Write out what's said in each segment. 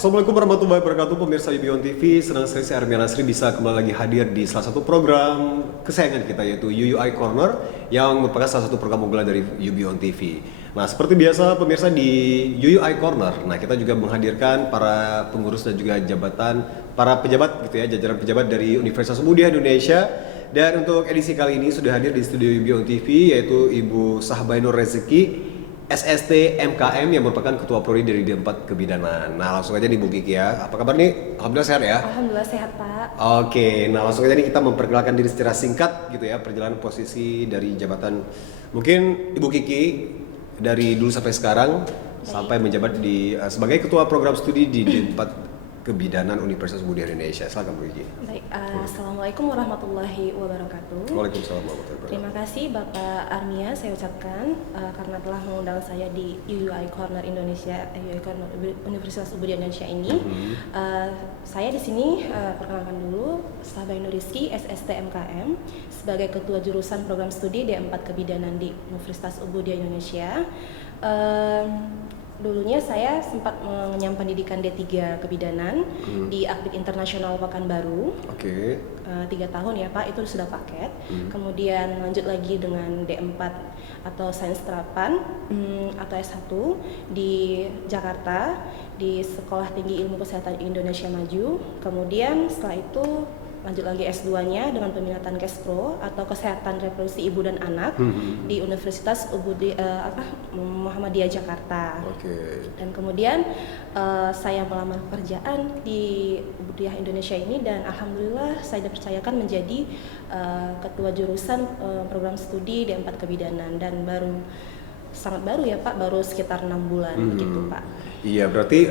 Assalamualaikum warahmatullahi wabarakatuh, pemirsa Yubion TV. Senang sekali saya Armian Nasri bisa kembali lagi hadir di salah satu program kesayangan kita, yaitu UUI Corner, yang merupakan salah satu program unggulan dari Yubion TV. Nah, seperti biasa pemirsa di UUI Corner, nah kita juga menghadirkan para pengurus dan juga jabatan, para pejabat gitu ya, jajaran pejabat dari Universitas Muhammadiyah Indonesia. Dan untuk edisi kali ini sudah hadir di studio Yubion TV, yaitu Ibu Sahbainur Rezeki, SST MKM, yang merupakan Ketua Prodi dari D4 Kebidanan. Nah, langsung aja nih Bu Kiki ya. Apa kabar nih? Alhamdulillah sehat ya? Alhamdulillah sehat, Pak. Oke, nah langsung aja nih kita memperkenalkan diri secara singkat gitu ya, perjalanan posisi dari jabatan. Mungkin Ibu Kiki dari dulu sampai sekarang sampai menjabat di sebagai Ketua Program Studi di D4 Kebidanan Universitas Muhammadiyah Indonesia. Silakan Bu Kiki. Baik, Assalamualaikum warahmatullahi wabarakatuh. Waalaikumsalam warahmatullahi wabarakatuh. Terima kasih Bapak Armia saya ucapkan karena telah mengundang saya di UUI Corner Indonesia, UUI Corner Universitas Muhammadiyah Indonesia ini. Saya di sini perkenalkan dulu, Sahbainur Rizki, SST MKM, sebagai Ketua Jurusan Program Studi D4 Kebidanan di Universitas Muhammadiyah Indonesia. Dulunya saya sempat mengenyam pendidikan D3 Kebidanan di Akbid Internasional Pekanbaru. Oke. 3 tahun ya Pak, itu sudah paket. Kemudian lanjut lagi dengan D4 atau Sains Terapan atau S1 di Jakarta di Sekolah Tinggi Ilmu Kesehatan Indonesia Maju. Kemudian setelah itu lanjut lagi S2-nya dengan peminatan Kespro atau Kesehatan Reproduksi Ibu dan Anak di Universitas Muhammadiyah Jakarta. Dan kemudian saya melamar pekerjaan di Muhammadiyah Indonesia ini, dan alhamdulillah saya dipercayakan menjadi ketua jurusan program studi D4 Kebidanan, dan sangat baru ya Pak, baru sekitar 6 bulan gitu Pak. Iya, berarti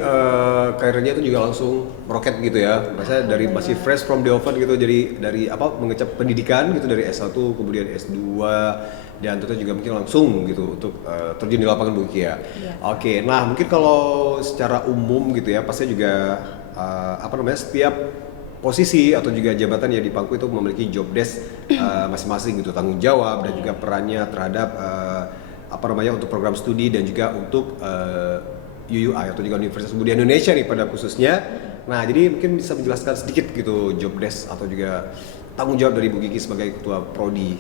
karirnya itu juga langsung meroket gitu ya. Maksudnya dari masih fresh from the oven gitu, jadi dari mengecap pendidikan gitu dari S1 kemudian S2, dan tentu juga mungkin langsung gitu untuk terjun di lapangan Bu Kiki ya. Iya. Oke, nah mungkin kalau secara umum gitu ya, pasti juga setiap posisi atau juga jabatan yang di pangku itu memiliki job desk masing-masing gitu, tanggung jawab dan juga perannya terhadap untuk program studi dan juga untuk UUI atau juga Universitas Muhammadiyah Indonesia nih pada khususnya. Nah, jadi mungkin bisa menjelaskan sedikit gitu job desk atau juga tanggung jawab dari Bu Kiki sebagai ketua prodi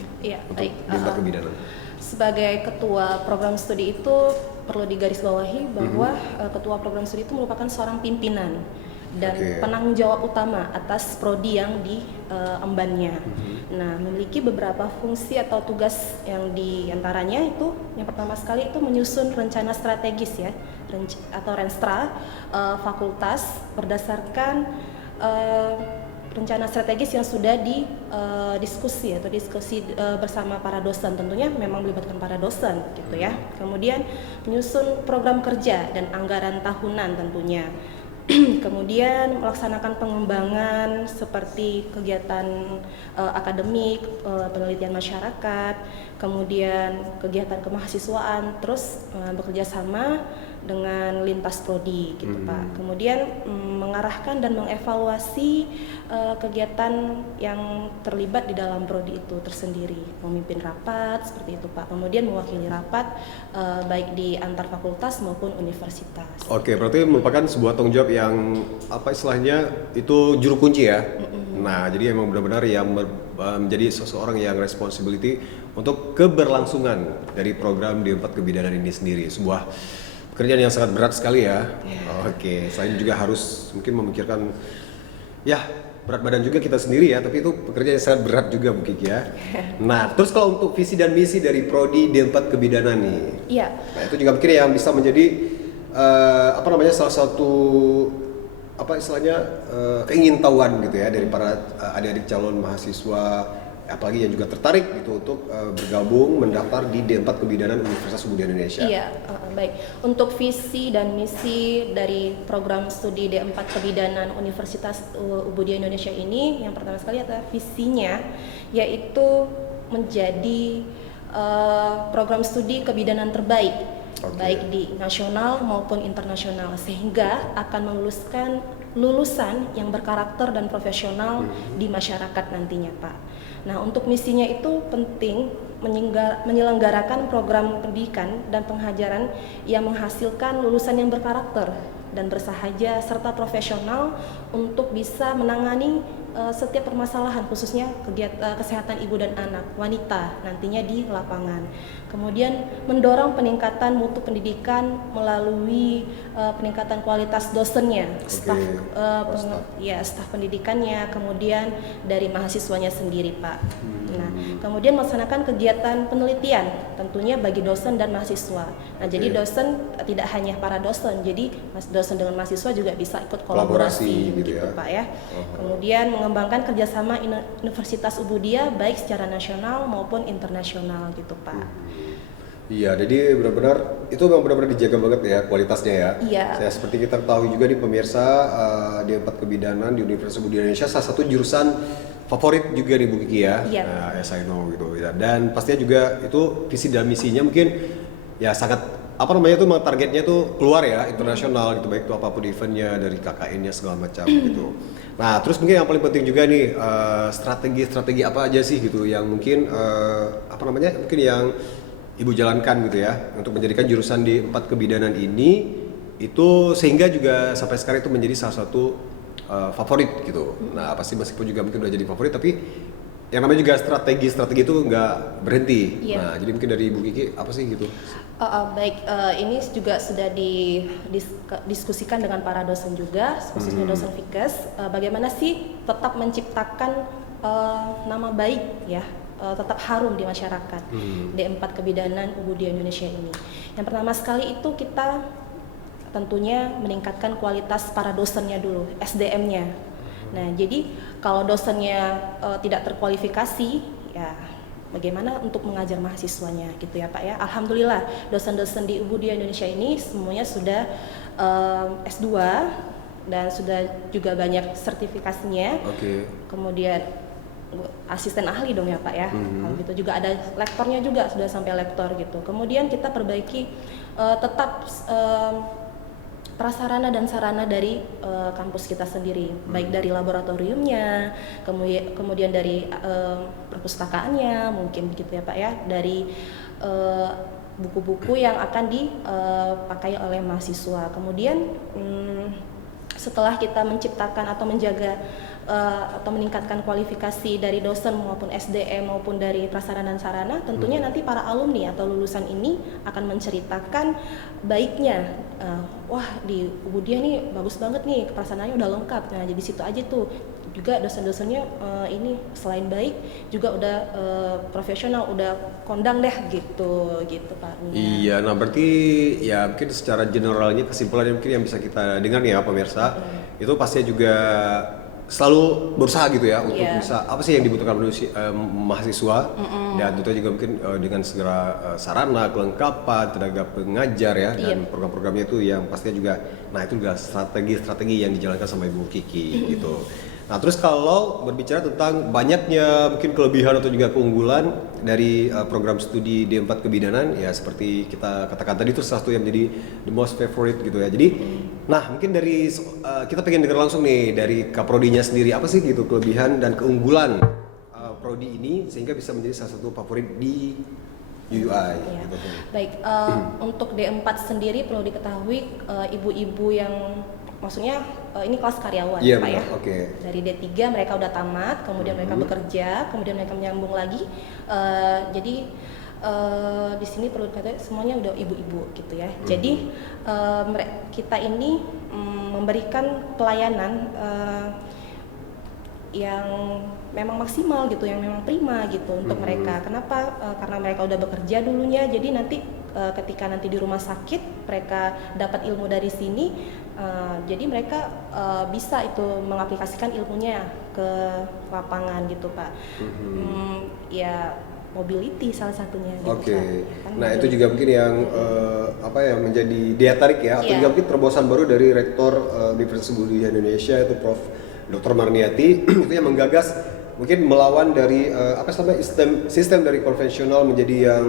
untuk D4 Kebidanan. Sebagai ketua program studi itu perlu digarisbawahi bahwa ketua program studi itu merupakan seorang pimpinan dan penanggung jawab utama atas prodi yang diembannya. Nah, memiliki beberapa fungsi atau tugas yang diantaranya itu yang pertama sekali itu menyusun rencana strategis ya, atau renstra fakultas berdasarkan rencana strategis yang sudah diskusi bersama para dosen, tentunya memang melibatkan para dosen gitu ya. Kemudian menyusun program kerja dan anggaran tahunan tentunya. Kemudian melaksanakan pengembangan seperti kegiatan akademik, penelitian masyarakat, kemudian kegiatan kemahasiswaan, terus bekerja sama dengan lintas prodi gitu Pak. Kemudian mengarahkan dan mengevaluasi kegiatan yang terlibat di dalam prodi itu tersendiri, memimpin rapat seperti itu Pak. Kemudian mewakili rapat baik di antar fakultas maupun universitas. Oke, berarti merupakan sebuah tanggung jawab yang istilahnya itu juru kunci ya. Nah, jadi emang benar-benar yang menjadi seseorang yang responsibility untuk keberlangsungan dari program D4 Kebidanan ini sendiri. Sebuah pekerjaan yang sangat berat sekali ya. Oke, selain juga harus mungkin memikirkan ya berat badan juga kita sendiri ya, tapi itu pekerjaan yang sangat berat juga Bu Kiki ya. Nah, terus kalau untuk visi dan misi dari prodi D4 Kebidanan nih. Iya. Nah, itu juga mungkin yang bisa menjadi salah satu keingintahuan gitu ya dari para adik-adik calon mahasiswa, apalagi yang juga tertarik gitu untuk bergabung mendaftar di D4 Kebidanan Universitas Muhammadiyah Indonesia. Iya, baik. Untuk visi dan misi dari program studi D4 Kebidanan Universitas Muhammadiyah Indonesia ini, yang pertama sekali adalah visinya, yaitu menjadi program studi kebidanan terbaik, baik di nasional maupun internasional, sehingga akan meluluskan lulusan yang berkarakter dan profesional di masyarakat nantinya Pak. Nah, untuk misinya itu penting menyelenggarakan program pendidikan dan penghajaran yang menghasilkan lulusan yang berkarakter dan bersahaja serta profesional untuk bisa menangani setiap permasalahan khususnya kesehatan ibu dan anak wanita nantinya di lapangan. Kemudian mendorong peningkatan mutu pendidikan melalui peningkatan kualitas dosennya, staf pendidikannya, kemudian dari mahasiswanya sendiri, Pak. Nah, kemudian melaksanakan kegiatan penelitian tentunya bagi dosen dan mahasiswa. Nah, jadi dosen tidak hanya para dosen, jadi dosen dengan mahasiswa juga bisa ikut kolaborasi gitu ya, Pak ya. Kemudian mengembangkan kerjasama Universitas Ubudiyah baik secara nasional maupun internasional gitu, Pak. Iya, jadi benar-benar itu memang benar-benar dijaga banget ya kualitasnya ya. Iya. Saya seperti kita ketahui juga nih pemirsa, di D4 Kebidanan di Universitas Ubudiyah Indonesia salah satu jurusan favorit juga nih Bu Kiki ya. Iya. Nah, as I know gitu ya. Dan pastinya juga itu visi dan misinya mungkin ya sangat itu memang targetnya tuh keluar ya internasional gitu, baik itu apapun eventnya dari KKN-nya segala macam gitu. Nah, terus mungkin yang paling penting juga nih strategi apa aja sih gitu yang mungkin mungkin yang Ibu jalankan gitu ya untuk menjadikan jurusan di 4 kebidanan ini itu sehingga juga sampai sekarang itu menjadi salah satu favorit gitu. Nah, pasti meskipun juga mungkin udah jadi favorit tapi yang namanya juga strategi itu nggak berhenti. Nah, jadi mungkin dari Ibu Kiki apa sih gitu? Ini juga sudah didiskusikan dengan para dosen juga, khususnya dosen Fikes, bagaimana sih tetap menciptakan nama baik ya, tetap harum di masyarakat D4 Kebidanan Ubudiyah Indonesia ini. Yang pertama sekali itu kita tentunya meningkatkan kualitas para dosennya dulu, SDM-nya. Nah, jadi kalau dosennya tidak terkualifikasi, ya bagaimana untuk mengajar mahasiswanya gitu ya Pak ya. Alhamdulillah dosen-dosen di Ubudiyah Indonesia ini semuanya sudah S2 dan sudah juga banyak sertifikasinya. Kemudian asisten ahli dong ya Pak ya. Kalau gitu juga ada lektornya juga, sudah sampai lektor gitu. Kemudian kita perbaiki tetap prasarana dan sarana dari kampus kita sendiri, baik dari laboratoriumnya, kemudian dari perpustakaannya, mungkin begitu ya Pak ya, dari buku-buku yang akan dipakai oleh mahasiswa. Kemudian setelah kita menciptakan atau menjaga atau meningkatkan kualifikasi dari dosen maupun SDM maupun dari prasarana dan sarana, tentunya nanti para alumni atau lulusan ini akan menceritakan baiknya, wah di Ubudiyah nih bagus banget nih, prasarananya udah lengkap. Nah, jadi situ aja tuh juga dosen-dosennya ini selain baik juga udah profesional, udah kondang deh gitu Pak. Iya, nah berarti ya mungkin secara generalnya kesimpulannya mungkin yang bisa kita dengar nih ya pemirsa, itu pastinya juga selalu berusaha gitu ya untuk bisa apa sih yang dibutuhkan mahasiswa dan tentunya juga mungkin dengan segala sarana, kelengkapan, tenaga pengajar ya dan program-programnya itu yang pastinya juga, nah itu juga strategi yang dijalankan sama Ibu Kiki gitu. Nah, terus kalau berbicara tentang banyaknya mungkin kelebihan atau juga keunggulan dari program studi D4 Kebidanan, ya seperti kita katakan tadi itu salah satu yang menjadi the most favorite gitu ya. Jadi, nah mungkin dari kita pengen dengar langsung nih dari Kaprodinya sendiri, apa sih gitu kelebihan dan keunggulan prodi ini sehingga bisa menjadi salah satu favorit di UUI. Ya. Gitu. Baik, untuk D4 sendiri perlu diketahui ibu-ibu yang maksudnya ini kelas karyawan Pak ya. Dari D3 mereka udah tamat, kemudian mereka bekerja, kemudian mereka menyambung lagi. Jadi di sini perlu dikatakan semuanya udah ibu-ibu gitu ya. Jadi kita ini memberikan pelayanan yang memang maksimal gitu, yang memang prima gitu untuk mereka. Kenapa? Karena mereka udah bekerja dulunya, jadi nanti ketika nanti di rumah sakit mereka dapat ilmu dari sini, jadi mereka bisa itu mengaplikasikan ilmunya ke lapangan gitu Pak. Ya mobility salah satunya. Gitu, Nah itu juga mungkin yang menjadi daya tarik ya, atau juga mungkin terobosan baru dari Rektor Universitas Ubudiyah Indonesia itu Prof. Dr. Marniati itu yang menggagas mungkin melawan dari sistem dari konvensional menjadi yang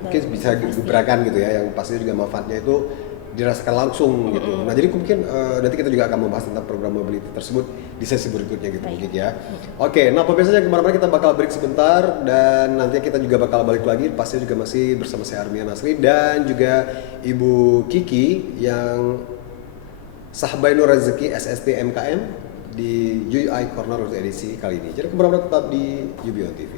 mungkin bisa digebrakan gitu ya, yang pasti juga manfaatnya itu dirasakan langsung gitu. Nah jadi mungkin nanti kita juga akan membahas tentang program mobility tersebut di sesi berikutnya gitu mungkin ya. Nah pemirsa yang kemana-mana kita bakal break sebentar dan nanti kita juga bakal balik lagi, pasti juga masih bersama saya Armia Nasri dan juga Ibu Kiki yang Sahbai Nur Rezeki SST MKM di UI Corner edisi kali ini. Jadi keberadaan tetap di UBI on TV.